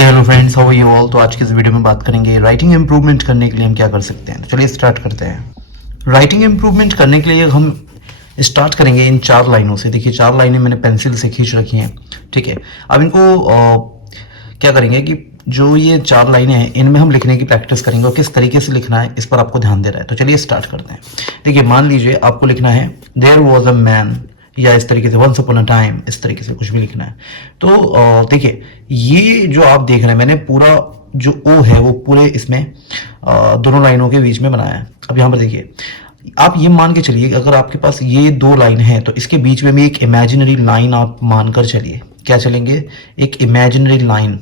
Hello friends, how are you all. तो आज की इस वीडियो में बात करेंगे राइटिंग इंप्रूवमेंट करने के लिए हम क्या कर सकते हैं। तो चलिए स्टार्ट करते हैं। राइटिंग इंप्रूवमेंट करने के लिए हम स्टार्ट करेंगे इन 4 लाइनों से। देखिए 4 लाइनें मैंने पेंसिल से खींच रखी हैं, ठीक है। अब इनको क्या करेंगे कि जो ये 4 लाइनें हैं इनमें हम लिखने की प्रैक्टिस करेंगे और किस तरीके से लिखना है इस पर आपको ध्यान दे रहा है। तो चलिए स्टार्ट करते हैं। देखिए मान लीजिए आपको लिखना है देयर वॉज अ मैन, या इस तरीके से वंस अपॉन अ टाइम, इस तरीके से कुछ भी लिखना है। तो देखिए ये जो आप देख रहे हैं मैंने पूरा जो ओ है वो पूरे इसमें दोनों लाइनों के बीच में बनाया है। अब यहाँ पर देखिए आप ये मान के चलिए अगर आपके पास ये 2 लाइन है तो इसके बीच में भी एक इमेजिनरी लाइन आप मानकर चलिए। क्या चलेंगे? एक इमेजिनरी लाइन,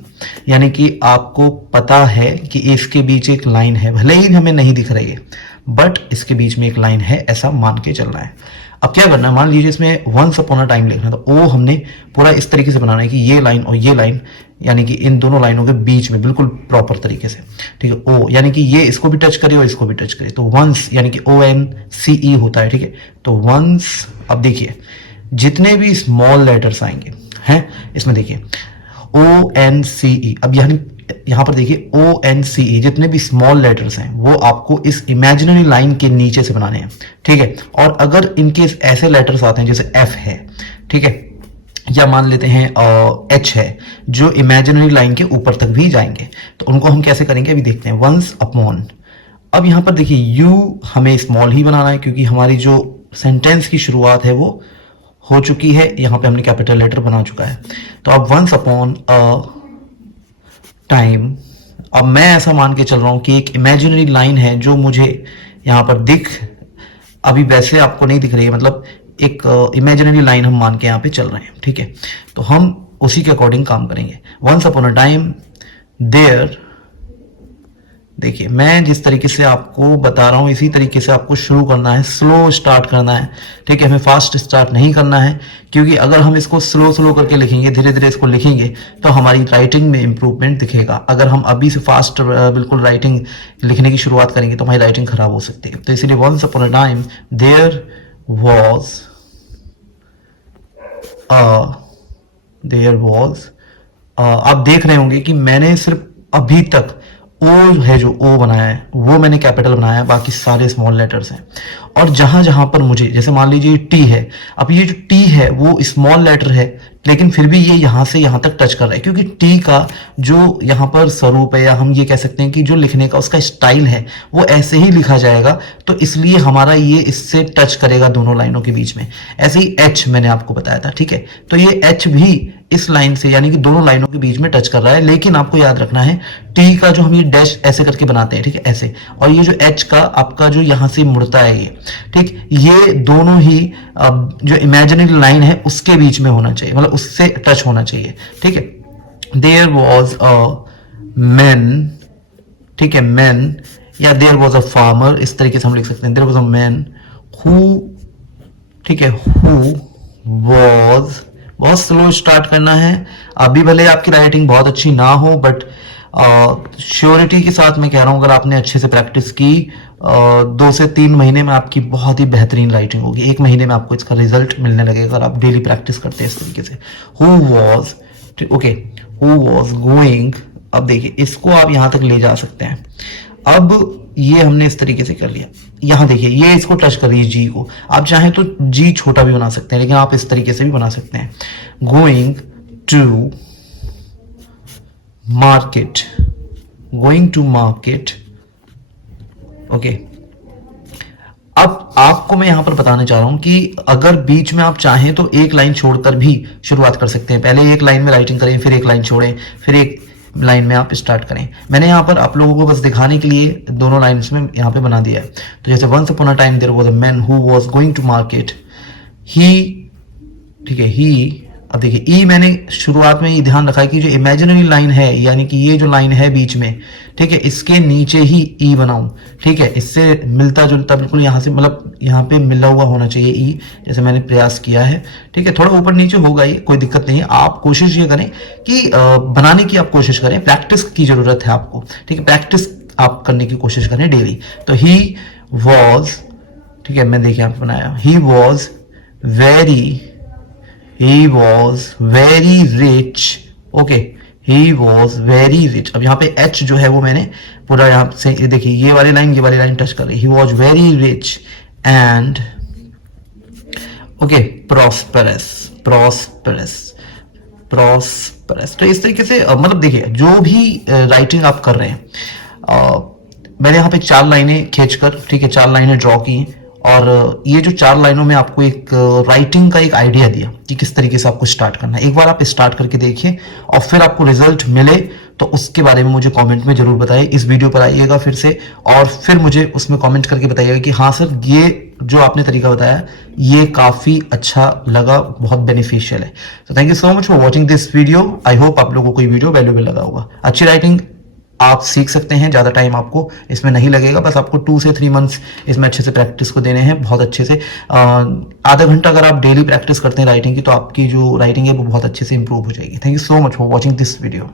यानी कि आपको पता है कि इसके बीच एक लाइन है, भले ही हमें नहीं दिख रही है बट इसके बीच में एक लाइन है, ऐसा मान के चलना है। अब क्या करना है, मान लीजिए इसमें वंस अपॉन अ टाइम लिखना है तो ओ हमने पूरा इस तरीके से बनाना है कि ये लाइन और ये लाइन, यानी कि इन दोनों लाइनों के बीच में बिल्कुल प्रॉपर तरीके से, ठीक है। ओ यानी कि ये इसको भी टच करे और इसको भी टच करे, तो वंस यानी कि ONCE होता है, ठीक है। तो वंस, अब देखिए जितने भी स्मॉल लेटर्स आएंगे हैं इसमें, देखिए ONCE, अब यानी यहां पर देखिए ONCE जितने भी स्मॉल लेटर्स हैं वो आपको इस इमेजिनरी लाइन के नीचे से बनाने हैं, ठीक है। और अगर इनके ऐसे लेटर्स आते हैं जैसे F है, ठीक है, या मान लेते हैं H है, जो इमेजिनरी लाइन के ऊपर तक भी जाएंगे, तो उनको हम कैसे करेंगे अभी देखते हैं। वंस अपॉन, अब यहां पर देखिए U हमें स्मॉल ही बनाना है क्योंकि हमारी जो सेंटेंस की शुरुआत है वो हो चुकी है, यहां पे हमने कैपिटल लेटर बना चुका है। तो अब वंस अपॉन टाइम, अब मैं ऐसा मान के चल रहा हूं कि एक इमेजिनरी लाइन है जो मुझे यहां पर अभी वैसे आपको नहीं दिख रही है, मतलब एक इमेजिनरी लाइन हम मान के यहां पे चल रहे हैं, ठीक है। तो हम उसी के अकॉर्डिंग काम करेंगे। Once upon a time there, देखिए मैं जिस तरीके से आपको बता रहा हूं इसी तरीके से आपको शुरू करना है, स्लो स्टार्ट करना है, ठीक है। हमें फास्ट स्टार्ट नहीं करना है क्योंकि अगर हम इसको स्लो स्लो करके लिखेंगे, धीरे धीरे इसको लिखेंगे तो हमारी राइटिंग में इंप्रूवमेंट दिखेगा। अगर हम अभी से फास्ट बिल्कुल राइटिंग लिखने की शुरुआत करेंगे तो हमारी राइटिंग खराब हो सकती है। तो इसीलिए once upon a time there was आप देख रहे होंगे कि मैंने सिर्फ अभी तक ओ है जो ओ बनाया है वो मैंने कैपिटल बनाया है, बाकी सारे स्मॉल लेटर्स हैं। और जहां जहां पर मुझे, जैसे मान लीजिए टी है, अब ये जो टी है वो स्मॉल लेटर है लेकिन फिर भी ये यहां से यहां तक टच कर रहा है क्योंकि टी का जो यहां पर स्वरूप है, या हम ये कह सकते हैं कि जो लिखने का उसका स्टाइल है वो ऐसे ही लिखा जाएगा, तो इसलिए हमारा ये इससे टच करेगा दोनों लाइनों के बीच में। ऐसे ही एच मैंने आपको बताया था, ठीक है। तो ये एच भी इस लाइन से यानी कि दोनों लाइनों के बीच में टच कर रहा है, लेकिन आपको याद रखना है टी का जो हम ये डैश ऐसे करके बनाते हैं, ठीक है, ऐसे, और ये जो एच का आपका जो यहां से मुड़ता है ये, ठीक, ये दोनों ही जो इमेजिनरी लाइन है उसके बीच में होना चाहिए, मतलब उससे टच होना चाहिए, ठीक है। देयर वॉज अ मैन, ठीक है, मैन, या देयर वॉज अ फार्मर, इस तरीके से हम लिख सकते हैं। There was a man who, ठीक है, हु वॉज, बहुत स्लो स्टार्ट करना है। अभी भले आपकी राइटिंग बहुत अच्छी ना हो बट श्योरिटी के साथ मैं कह रहा हूं अगर आपने अच्छे से प्रैक्टिस की 2 से 3 महीने में आपकी बहुत ही बेहतरीन राइटिंग होगी। 1 महीने में आपको इसका रिजल्ट मिलने लगेगा अगर आप डेली प्रैक्टिस करते हैं इस तरीके से। Who was, okay, who was going, अब देखिए इसको आप यहां तक ले जा सकते हैं। अब ये हमने इस तरीके से कर लिया, यहां देखिए ये इसको टच कर रही है जी को, आप चाहें तो जी छोटा भी बना सकते हैं लेकिन आप इस तरीके से भी बना सकते हैं। Going to market, going to market, okay. अब आपको मैं यहां पर बताना चाह रहा हूं कि अगर बीच में आप चाहें तो एक लाइन छोड़कर भी शुरुआत कर सकते हैं। पहले एक लाइन में राइटिंग करें, फिर एक लाइन छोड़ें, फिर एक लाइन में आप स्टार्ट करें। मैंने यहाँ पर आप लोगों को बस दिखाने के लिए दोनों लाइन्स में यहाँ पे बना दिया है। तो जैसे once upon a time there was a man who was going to market, he, ठीक है, ही, अब देखिए ई मैंने शुरुआत में ये ध्यान रखा है कि जो इमेजिनरी लाइन है यानी कि ये जो लाइन है बीच में, ठीक है, इसके नीचे ही ई बनाऊं, ठीक है, इससे मिलता जुलता बिल्कुल यहां से, मतलब यहाँ पे मिला हुआ होना चाहिए ई, जैसे मैंने प्रयास किया है, ठीक है। थोड़ा ऊपर नीचे होगा ये, कोई दिक्कत नहीं है। आप कोशिश ये करें कि बनाने की आप कोशिश करें, प्रैक्टिस की जरूरत है आपको, ठीक है, प्रैक्टिस आप करने की कोशिश करें डेली। तो ही वॉज, ठीक है, मैं देखिए आप बनाया, he was very, he was very rich, okay, he was very rich. अब यहाँ पे एच जो है वो मैंने पूरा यहाँ से देखिए ये वाली लाइन टच कर रही। He was very rich and okay prosperous. तो इस तरीके से मतलब देखिए जो भी राइटिंग आप कर रहे हैं, मैंने यहाँ पे 4 लाइनें खींचकर, ठीक है, 4 लाइनें ड्रॉ की और ये जो 4 लाइनों में आपको एक राइटिंग का एक आइडिया दिया कि किस तरीके से आपको स्टार्ट करना है। एक बार आप स्टार्ट करके देखिए और फिर आपको रिजल्ट मिले तो उसके बारे में मुझे कमेंट में जरूर बताइए। इस वीडियो पर आइएगा फिर से और फिर मुझे उसमें कमेंट करके बताइएगा कि हाँ सर ये जो आपने तरीका बताया ये काफी अच्छा लगा, बहुत बेनिफिशियल है। तो thank you so much for watching this video. I hope आप लोगों को ये वीडियो वैल्यूएबल लगा होगा। अच्छी राइटिंग आप सीख सकते हैं, ज़्यादा टाइम आपको इसमें नहीं लगेगा, बस आपको 2 से 3 मंथ्स इसमें अच्छे से प्रैक्टिस को देने हैं, बहुत अच्छे से। आधा घंटा अगर आप डेली प्रैक्टिस करते हैं राइटिंग की तो आपकी जो राइटिंग है वो बहुत अच्छे से इंप्रूव हो जाएगी। Thank you so much for watching this video.